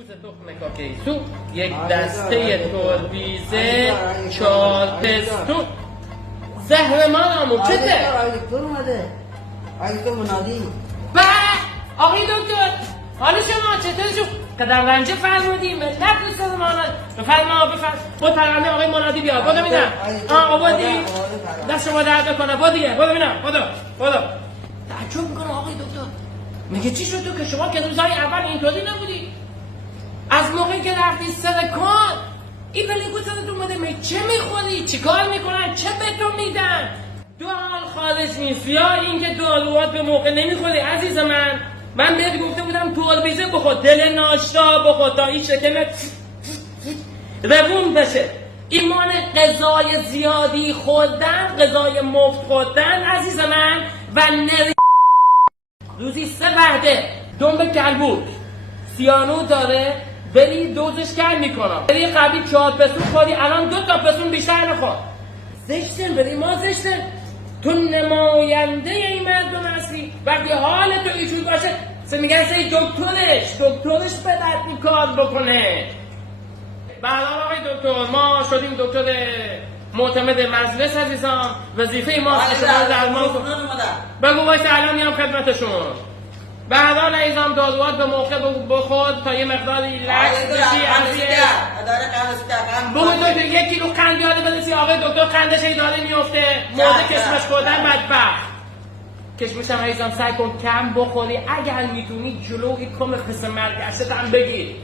پوست تخم کاکیسو، یک دسته تربیزه، 4 پستون. زهرمانمون چته؟ دکتر اومده. دکتر منادی. به آقای دکتر، حال شما چطور شو؟ قدم رنجه فرمودیم ملت دوست مانا بفرما با ترانه آقای منادی بیا بودو میدم. آبادی دست شما درد کنه بود دیگه بودو میدم بودو تعجب میکنه آقای دکتر میگه چی شد تو که شما که روزهای اول اینطوری نبودی؟ از موقعی که رفتی سرکان این بلیگو سرتون بوده می چه میخوری؟ چی کار میکنن؟ چه به تو میدن؟ دو حال خارج نیست یا اینکه داروات به موقع نمیخوری عزیز من بهت گفته بودم تربیزه بخور دل ناشتا بخور تا این شکمت روون بشه. ایمان غذای زیادی خوردن غذای مفت خوردن عزیز من و روزی 3 وعده دنب کلبوک سیانو داره ولی دوزش کم میکنم ولی قبلی 4 پسون خوری الان 2 تا پسون بیشتر نخور. زشتن ولی ما زشتن. تو نماینده این مردم هستی وقتی حال تو ایشون باشه میگن سه دکترش به درد کار بکنه. بله آقای دکتر ما شدیم دکتر معتمد مجلس عزیزان وظیفه ما شما درمان بگو باشه الان میام خدمتشون. بعدا عزیزم داروات به موقع بخور تا یه مقداری لکس بشی بگو دکتر 1 کیلو قند یاده بدسی آقای دکتر قندش ای داره میفته موقع کشمش خوردن بدبخت. کشمش هم عزیزم سعی کن کم بخوری اگر میتونی جلوی کم قسم مرگشت هم بگیر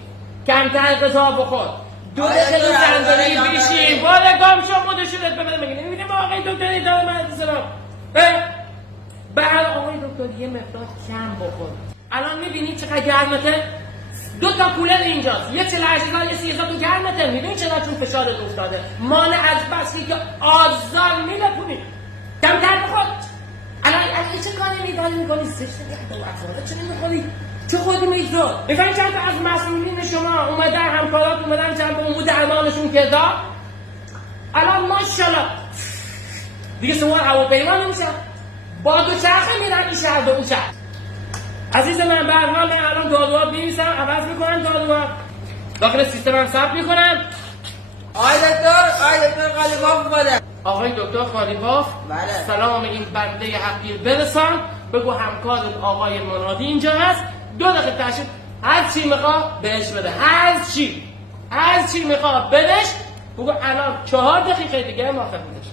کمتر غذا بخور 2 دقیقه زندانی بیشی باره گام شو مدشونت ببره میگه نمیدیم آقای دکتر ای داره مدرسه رو بعد آقای دکتر یه مقدار کم بخور. الان میبینی چقدر گرمته 2 تا کولر اینجاست یه 48 یه 30 تو گرمته میدونی چرا چون فشارت افتاده مانع از بسی که آزار میلپونی کمتر بخور. الان چه کاری میکنی زشت چرا نمیخوری چه خودی میزد بفهم چند تا از مسئولین شما اومدن همکارات اومدن چند تا درمانشون کرده الان ماشاءالله دیگه سوار هواپیما نمیشن با 2 چرخه میرن این شهر به اون شهر. عزیز من به هر حال من الان داروها می‌نویسم عوض میکنن داروها داخل سیستمم ثبت میکنم. آقای دکتر قالیباف اومده. آقای دکتر قالیباف بله. سلام این بنده حقیر برسان بگو همکارت آقای منادی اینجا هست 2 دقیقه تشریف هر چی میخواد بهش بده هر چی میخواد بدش بگو الان 4 دقیقه دیگه ما خدمتش